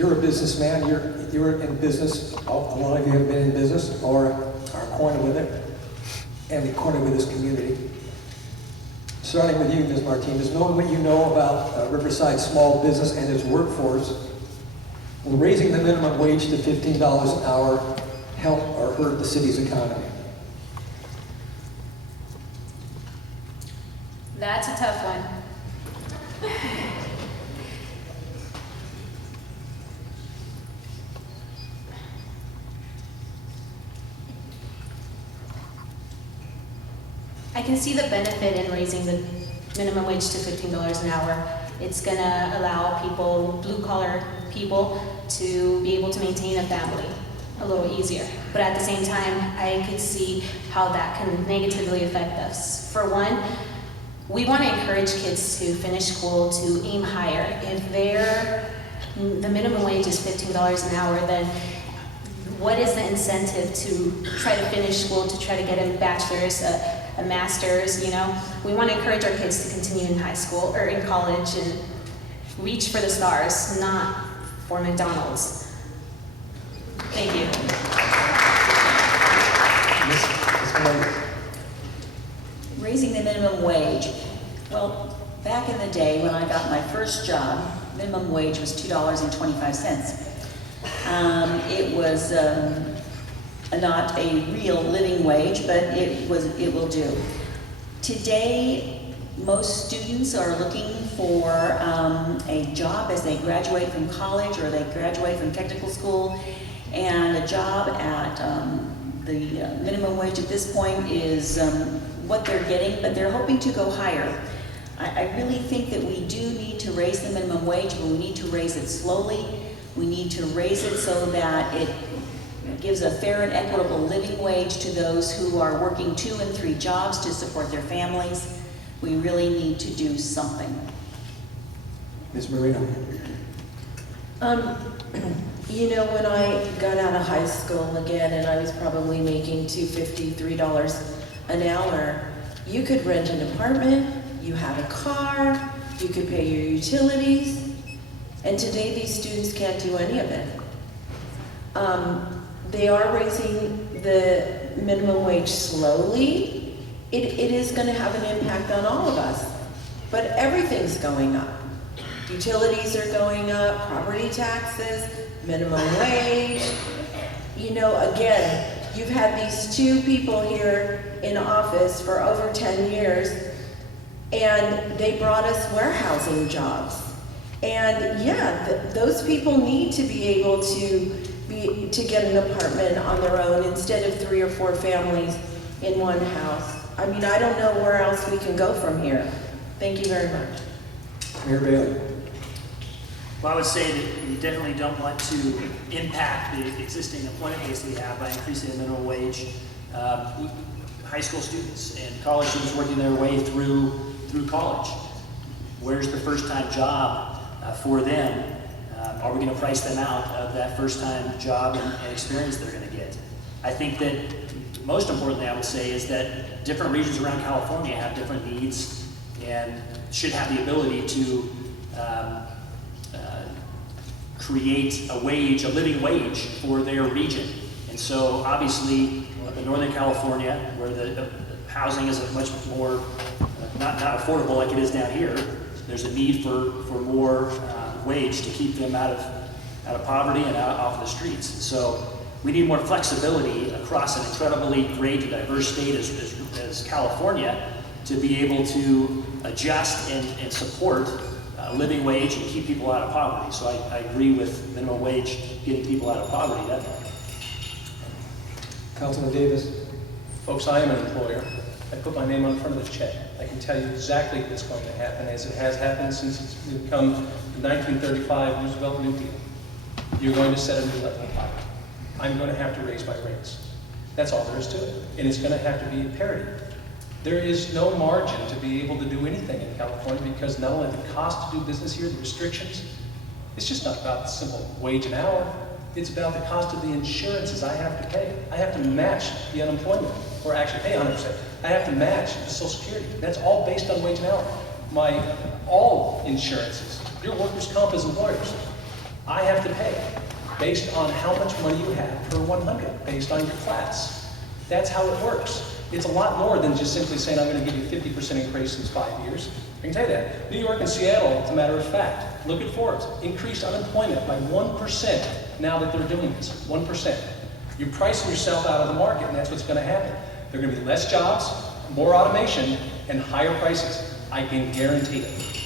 you're a businessman, you're in business, a lot of you have been in business or are acquainted with it, and acquainted with this community. Starting with you, Ms. Martinez, knowing what you know about Riverside small business and its workforce, will raising the minimum wage to $15 an hour help or hurt the city's economy? That's a tough one. I can see the benefit in raising the minimum wage to $15 an hour. It's gonna allow people, blue-collar people, to be able to maintain a family a little easier. But at the same time, I could see how that can negatively affect us. For one, we want to encourage kids to finish school, to aim higher. If the minimum wage is $15 an hour, then what is the incentive to try to finish school, to try to get a bachelor's, a master's, you know? We want to encourage our kids to continue in high school or in college and reach for the stars, not for McDonald's. Thank you. Raising the minimum wage. Well, back in the day when I got my first job, minimum wage was $2.25. It was not a real living wage, but it will do. Today, most students are looking for a job as they graduate from college or they graduate from technical school, and a job at the minimum wage at this point is what they're getting, but they're hoping to go higher. I really think that we do need to raise the minimum wage, but we need to raise it slowly. We need to raise it so that it gives a fair and equitable living wage to those who are working 2 and 3 jobs to support their families. We really need to do something. Ms. Marino. You know, when I got out of high school again, and I was probably making $2.50, $3 an hour, you could rent an apartment, you had a car, you could pay your utilities, and today these students can't do any of it. They are raising the minimum wage slowly. It is going to have an impact on all of us, but everything's going up. Utilities are going up, property taxes, minimum wage. You know, again, you've had these 2 people here in office for over 10 years, and they brought us warehousing jobs. And yeah, those people need to be able to get an apartment on their own instead of 3 or 4 families in one house. I mean, I don't know where else we can go from here. Thank you very much. Mayor Bailey. Well, I would say that we definitely don't want to impact the existing employment base we have by increasing the minimum wage. High school students and college students working their way through college. Where's the first-time job for them? Are we going to price them out of that first-time job and experience they're going to get? I think that most importantly, I would say, is that different regions around California have different needs and should have the ability to create a wage, a living wage for their region. And so obviously, in Northern California, where the housing is much more not affordable like it is down here, there's a need for more wage to keep them out of poverty and off the streets. So we need more flexibility across an incredibly great and diverse state as California to be able to adjust and support a living wage and keep people out of poverty. So I agree with minimum wage getting people out of poverty, definitely. Councilman Davis. Folks, I am an employer. I put my name on the front of the check. I can tell you exactly what's going to happen, as it has happened since it's become the 1935 Roosevelt New Deal. You're going to set a new level of poverty. I'm going to have to raise my rates. That's all there is to it. And it's going to have to be a parity. There is no margin to be able to do anything in California because not only the cost to do business here, the restrictions, it's just not about the simple wage an hour. It's about the cost of the insurances I have to pay. I have to match the unemployment, or actually pay 100%. I have to match the Social Security. That's all based on wage an hour. All insurances, your workers' comp as employers, I have to pay based on how much money you have per 100, based on your class. That's how it works. It's a lot more than just simply saying, I'm going to give you 50% increase in 5 years. I can tell you that. New York and Seattle, as a matter of fact, look at Forbes, increased unemployment by 1% now that they're doing this, 1%. You're pricing yourself out of the market, and that's what's going to happen. There are going to be less jobs, more automation, and higher prices. I can guarantee it.